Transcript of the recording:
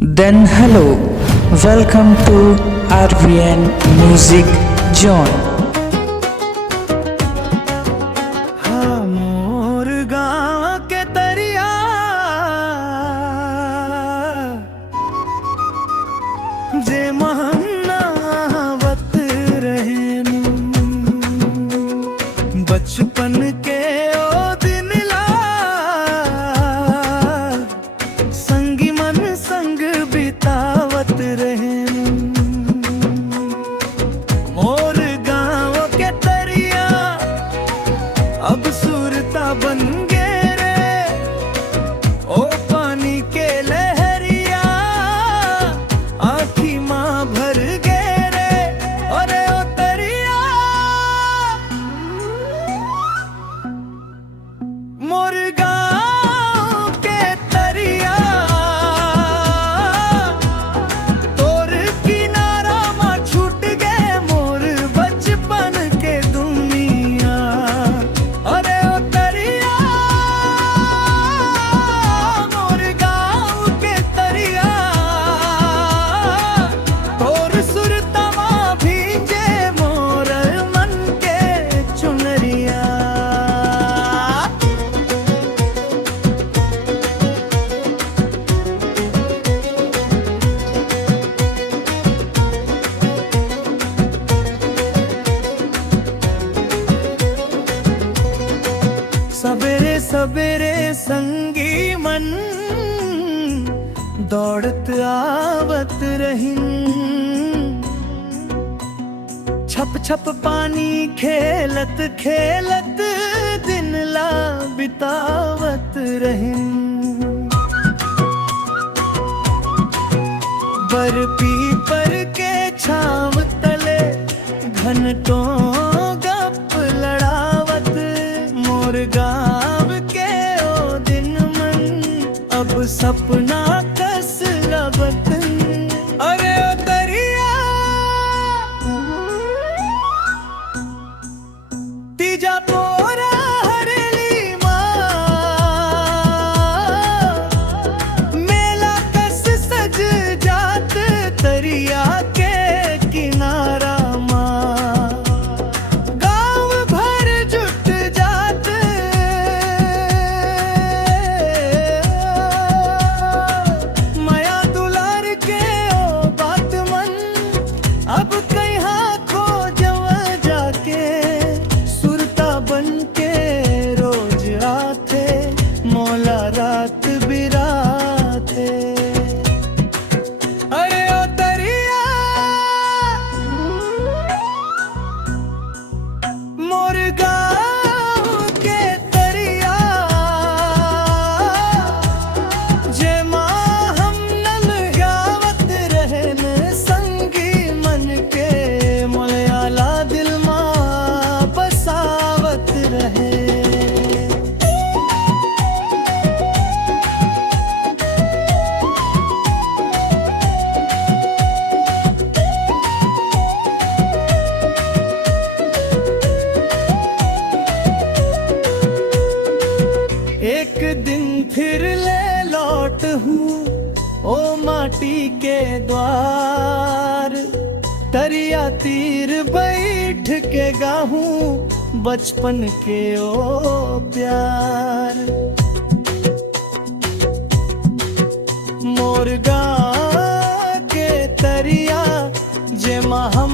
Then hello, welcome to RVN Music Zone. हाँ मोर गाँव के तरिया जे महनावत रहेनु बचपन के ओ दिन ला संगी मन संग बितावत रहेनु मोर गाँव के तरिया अब सुरता बन गे रे ओ पानी के लहरिया आँखी माँ भर गे रे अरे ओ तरिया मोर गाँव के तरिया तोर किनारा माँ छूट गए मोर बचपन के दुनिया अरे ओ तरिया मोर गाँव के तरिया तोर सुरतमा भींजे मोर मन के चुनरिया सवेरे सवेरे संगी मन दौड़त आवत रहिन छप छप पानी खेलत खेलत दिन ला बितावत रहिन बरपी पर के छाव तले घंटों गप लड़ावत मोर गाँव के ओ दिन मन अब सपना कस लबत अरे ओ तरिया तीजा पोरा हरेली माँ मेला कस सज जात तरिया के किनारा माँ गाँव भर जुट जात माया दुलार के ओ बात मन अब कहाँ खो जव जाके सुरता बन के रोज आते मौला रात बिराते अरे ओ तरिया मोर गाँव के तरिया जे माँ हम नल गावत रहन संगी मन के मोलयाला दिल माँ बसावत रहे एक दिन फिर ले लौट हूँ ओ माटी के द्वार तरिया तीर बैठ के गाहूँ बचपन के ओ प्यार मोर गाँव के तरिया जे माँ हम